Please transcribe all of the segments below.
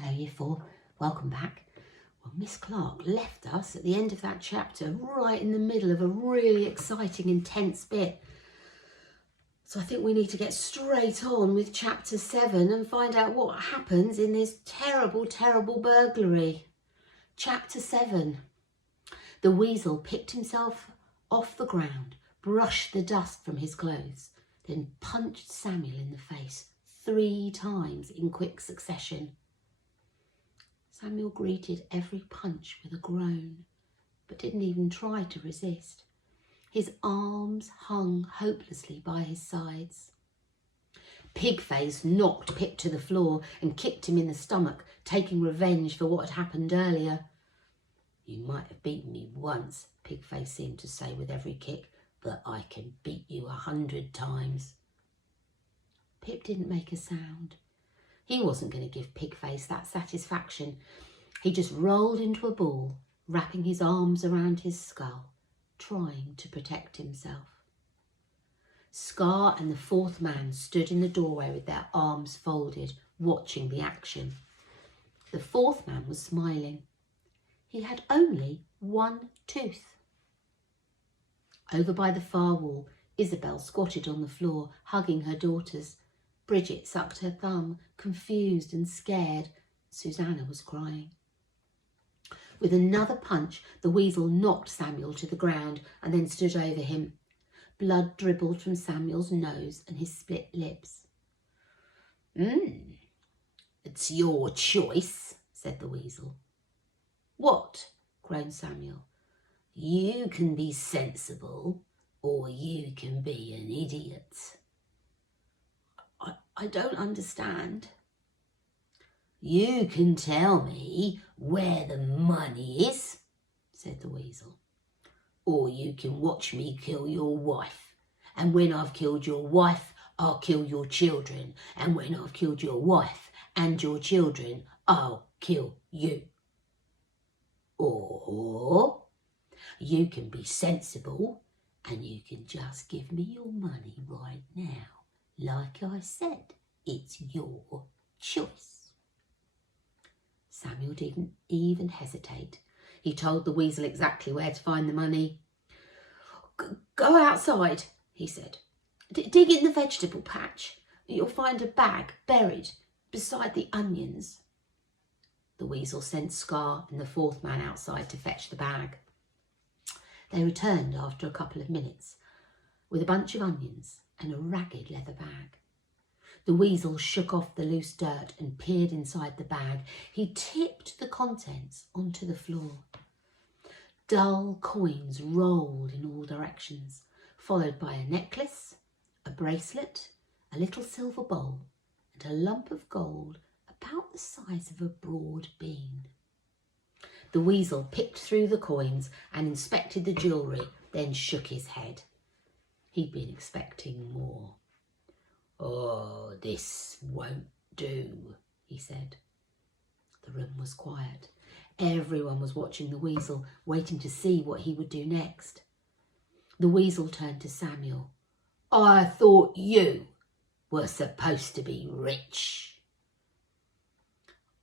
Hello, Year 4. Welcome back. Well, Miss Clark left us at the end of that chapter, right in the middle of a really exciting, intense bit. So I think we need to get straight on with chapter 7 and find out what happens in this terrible, terrible burglary. Chapter 7. The weasel picked himself off the ground, brushed the dust from his clothes, then punched Samuel in the face 3 times in quick succession. Samuel greeted every punch with a groan, but didn't even try to resist. His arms hung hopelessly by his sides. Pigface knocked Pip to the floor and kicked him in the stomach, taking revenge for what had happened earlier. "You might have beaten me once," Pigface seemed to say with every kick, "but I can beat you 100 times. Pip didn't make a sound. He wasn't going to give Pigface that satisfaction. He just rolled into a ball, wrapping his arms around his skull, trying to protect himself. Scar and the 4th man stood in the doorway with their arms folded, watching the action. The 4th man was smiling. He had only 1 tooth. Over by the far wall, Isabel squatted on the floor, hugging her daughters. Bridget sucked her thumb, confused and scared. Susanna was crying. With another punch, the weasel knocked Samuel to the ground and then stood over him. Blood dribbled from Samuel's nose and his split lips. "It's your choice," said the weasel. "What?" groaned Samuel. "You can be sensible, or you can be an idiot." I don't understand." "You can tell me where the money is," said the weasel. "Or you can watch me kill your wife. And when I've killed your wife, I'll kill your children. And when I've killed your wife and your children, I'll kill you. Or you can be sensible and you can just give me your money right now. Like I said, it's your choice." Samuel didn't even hesitate. He told the weasel exactly where to find the money. "Go outside," he said. "Dig in the vegetable patch. You'll find a bag buried beside the onions." The weasel sent Scar and the 4th man outside to fetch the bag. They returned after a couple of minutes with a bunch of onions and a ragged leather bag. The weasel shook off the loose dirt and peered inside the bag. He tipped the contents onto the floor. Dull coins rolled in all directions, followed by a necklace, a bracelet, a little silver bowl, and a lump of gold about the size of a broad bean. The weasel picked through the coins and inspected the jewellery, then shook his head. He'd been expecting more. "Oh, this won't do," he said. The room was quiet. Everyone was watching the weasel, waiting to see what he would do next. The weasel turned to Samuel. "I thought you were supposed to be rich."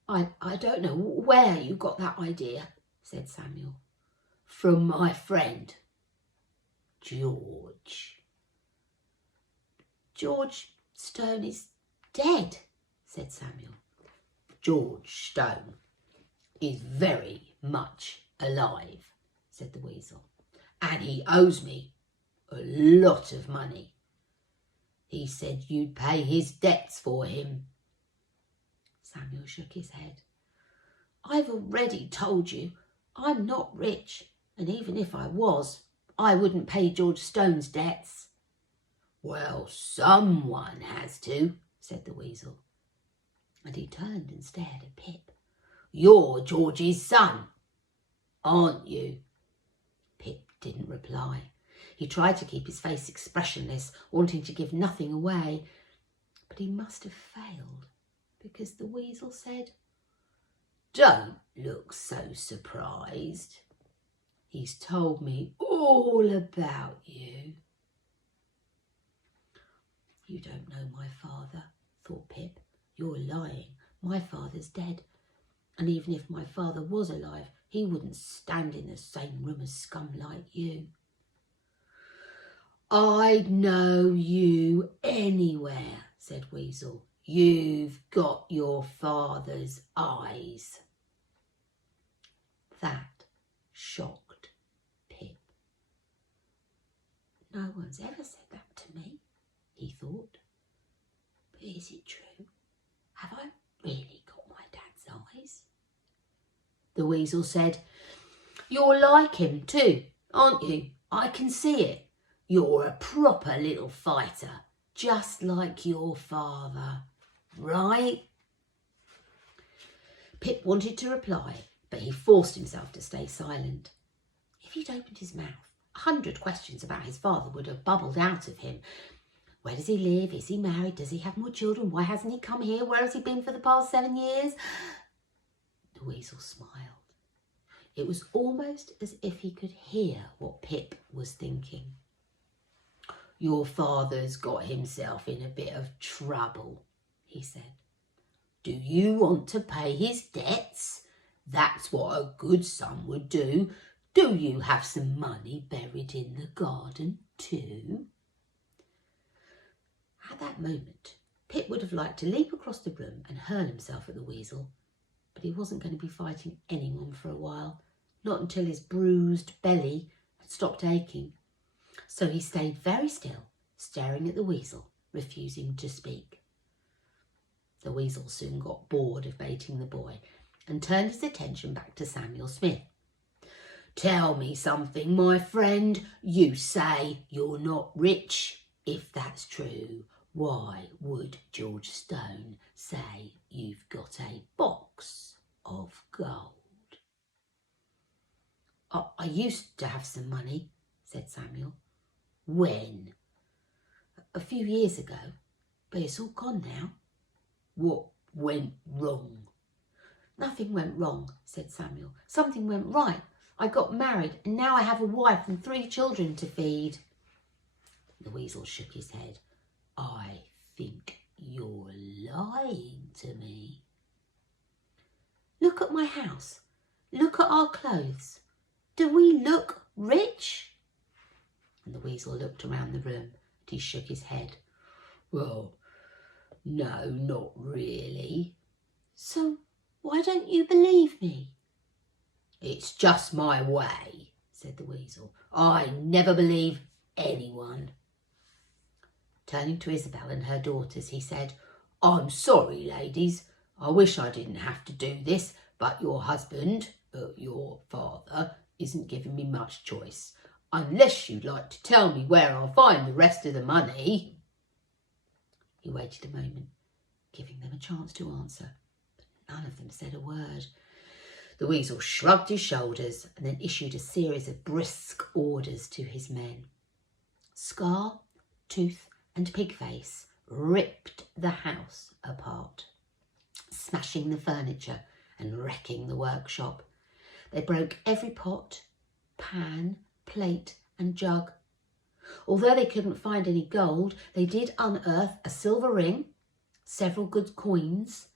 I don't know where you got that idea," said Samuel. "From my friend, George." "George Stone is dead," said Samuel. "George Stone is very much alive," said the weasel. "And he owes me a lot of money. He said you'd pay his debts for him." Samuel shook his head. "I've already told you I'm not rich, and even if I was, I wouldn't pay George Stone's debts." "Well, someone has to," said the weasel. And he turned and stared at Pip. "You're George's son, aren't you?" Pip didn't reply. He tried to keep his face expressionless, wanting to give nothing away. But he must have failed, because the weasel said, "Don't look so surprised. He's told me all about you." "You don't know my father," thought Pip. "You're lying. My father's dead. And even if my father was alive, he wouldn't stand in the same room as scum like you. I'd know you anywhere, said Weasel. You've got your father's eyes. That shocked Pip. No one's ever said that to me, he thought. But is it true? Have I really got my dad's eyes? The Weasel said, You're like him too, aren't you? I can see it. You're a proper little fighter, just like your father, right? Pip wanted to reply, but he forced himself to stay silent. If he'd opened his mouth, 100 questions about his father would have bubbled out of him. Where does he live? Is he married? Does he have more children? Why hasn't he come here? Where has he been for the past 7 years? The Weasel smiled. It was almost as if he could hear what Pip was thinking. Your father's got himself in a bit of trouble, he said. Do you want to pay his debts? That's what a good son would do. Do you have some money buried in the garden too? At that moment, Pip would have liked to leap across the room and hurl himself at the Weasel, but he wasn't going to be fighting anyone for a while, not until his bruised belly had stopped aching. So he stayed very still, staring at the Weasel, refusing to speak. The Weasel soon got bored of baiting the boy and turned his attention back to Samuel Smith. Tell me something, my friend. You say you're not rich. If that's true, why would George Stone say you've got a box of gold? I used to have some money, said Samuel. When? A few years ago, but it's all gone now. What went wrong? Nothing went wrong, said Samuel. Something went right. I got married and now I have a wife and 3 children to feed. The Weasel shook his head. I think you're lying to me. Look at my house. Look at our clothes. Do we look rich? And the Weasel looked around the room and he shook his head. Well, no, not really. So why don't you believe me? It's just my way, said the Weasel. I never believe anyone. Turning to Isabel and her daughters, he said, I'm sorry, ladies. I wish I didn't have to do this, but your husband, your father, isn't giving me much choice. Unless you'd like to tell me where I'll find the rest of the money. He waited a moment, giving them a chance to answer, but none of them said a word. The Weasel shrugged his shoulders and then issued a series of brisk orders to his men. Scar, Tooth and Pigface ripped the house apart, smashing the furniture and wrecking the workshop. They broke every pot, pan, plate and jug. Although they couldn't find any gold, they did unearth a silver ring, several good coins,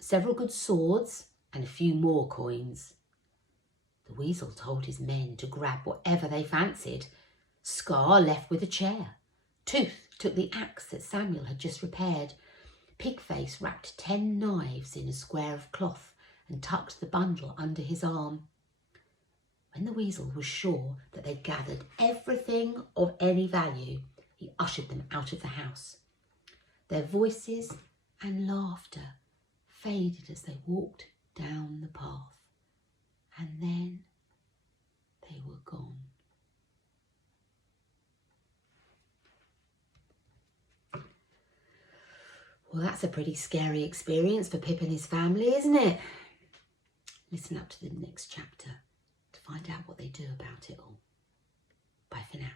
several good swords, and a few more coins. The Weasel told his men to grab whatever they fancied. Scar left with a chair. Tooth took the axe that Samuel had just repaired. Pigface wrapped 10 knives in a square of cloth and tucked the bundle under his arm. When the Weasel was sure that they'd gathered everything of any value, he ushered them out of the house. Their voices and laughter faded as they walked down the path, and then they were gone. Well, that's a pretty scary experience for Pip and his family, isn't it? Listen up to the next chapter to find out what they do about it all. Bye for now.